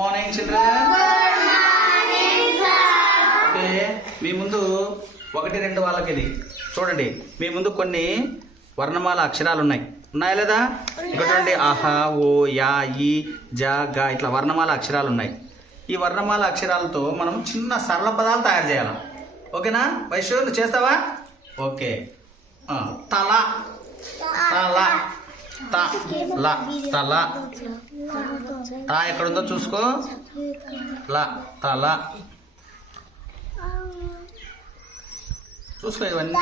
Morning children. Okay, మీ ముందు 1, 2 వాళ్ళకి ఇది చూడండి. మీ ముందు కొన్ని వర్ణమాల అక్షరాలు ఉన్నాయా లేదా? ఇక్కడ చూడండి, ఆహా, ఓ, యా, ఈ, జా, గా ఇట్లా వర్ణమాల అక్షరాలు ఉన్నాయి. ఈ వర్ణమాల అక్షరాలతో మనం చిన్న సరళ పదాలు తయారు చేయాలి. ఓకేనా వైశ్వ, నువ్వు చేస్తావా? ఓకే. తల, తల, తల, తల. తా ఎక్కడుందో చూసుకో. లా, తల చూసుకో. ఇవన్నీ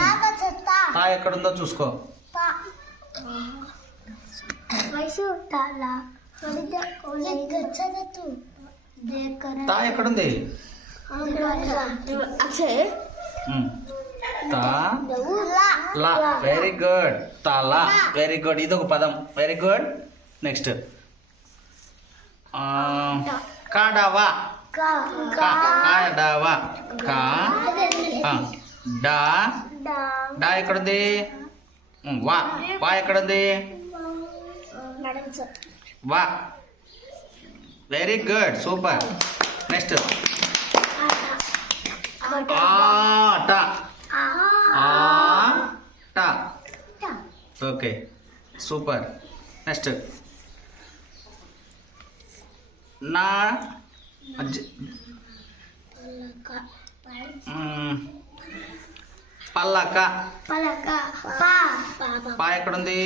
తా ఎక్కడుందో చూసుకో. తా ఎక్కడుంది? తా, లా. Very good. తల. Very good. ఇది ఒక పదం. Very good. నెక్స్ట్ కాడవా. కాడవా. కా, డా, డా ఎక్కడుంది? వా. వా ఎక్కడుంది? వా. Very good. సూపర్. నెక్స్ట్ ఆట. ఆట. Okay, super. నెక్స్ట్ నా, పల్లక. పా ఎక్కడుంది?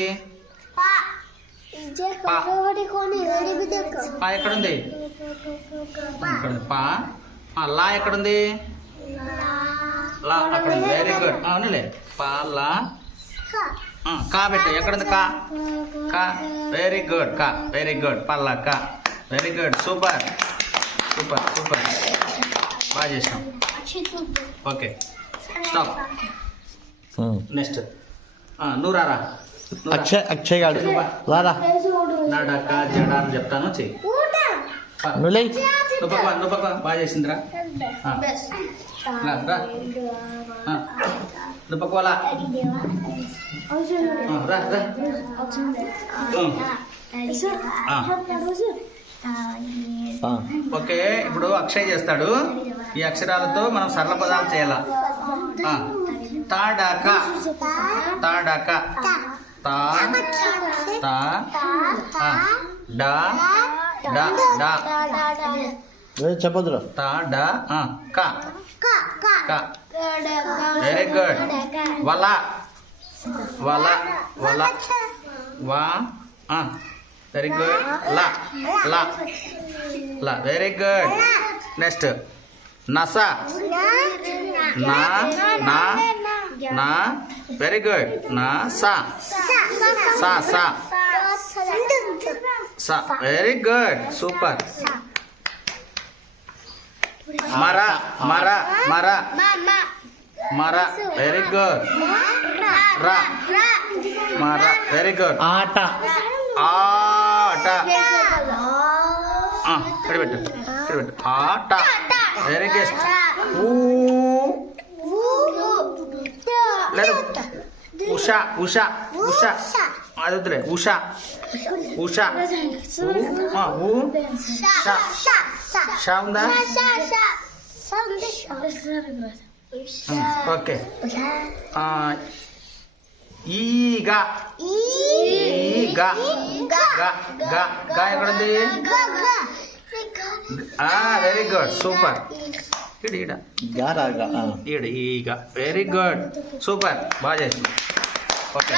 పా ఎక్కడుంది? పా. లా ఎక్కడుంది? లా అక్కడ. Very good. అవునులే. పా, లా. కా పెట్టు. ఎక్కడుంది? కా. కా. Very good. కా. Very good. పల్లక. Very good. Super super super. బాగా చేసినాం. Okay, stop. నెక్స్ట్ నువ్వు రారా. అక్షయ్ గారు రారా. నడక, జడ అని చెప్తాను. చెయ్యి. నువ్వు పక్క బాగా చేసిందిరా. నువ్వు పక్క వాళ్ళ రా. ఓకే, ఇప్పుడు అక్షయ్ చేస్తాడు. ఈ అక్షరాలతో మనం సరళ పదాలు చేయాల. తాడక. తాడక. తా, తా, డా, డా, డా. చెప్పదురా. తా, డా, కా. కా. Very good. వల. వల. వల. వా. Very good. లా. లా. లా. Very good. నెక్స్ట్ నస. నా, నా, నా. Very good. నా, సా. సా, సా. సా. Very good. సూపర్. మర. మర. మర. మర. Very good. రా. మర. Very good. ఆట. ఆట. ఇక్కడ పెట్టు. ఇక్కడ పెట్టు. ఆట. Very good. ఊ లేదు. ఉషా. ఉషా. ఉషా. అది వద్దులే. ఉషా. ఉషా. ఊ. షా ఉందా? ఓకే. ఈగ. ఈగ. గా. గా ఎక్కడుంది? Very good. సూపర్. ఈడ ఈడ ఈగ. Very good. సూపర్. బాగా చేసింది. ఓకే.